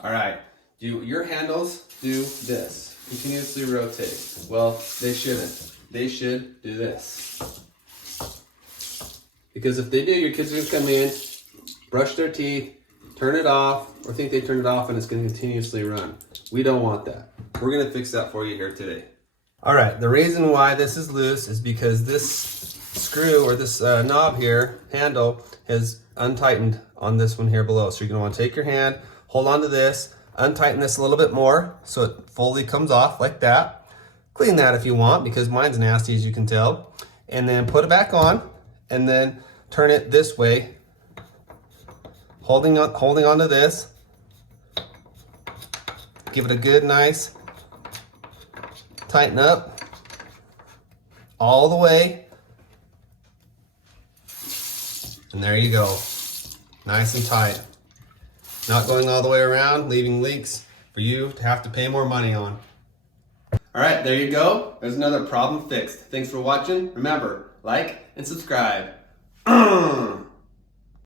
All right, your handles do this, continuously rotate. Well, they shouldn't. They should do this. Because if they do, your kids are gonna come in, brush their teeth, turn it off, or think they turned it off and it's gonna continuously run. We don't want that. We're gonna fix that for you here today. All right, the reason why this is loose is because this screw or this knob here, handle, is untightened on this one here below. So you're gonna wanna take your hand, hold on to this, untighten this a little bit more so it fully comes off like that. Clean that if you want because mine's nasty as you can tell. And then put it back on and then turn it this way, holding on to this. Give it a good nice tighten up all the way. And there you go. Nice and tight. Not going all the way around, leaving leaks for you to have to pay more money on. All right, there you go. There's another problem fixed. Thanks for watching. Remember, like and subscribe.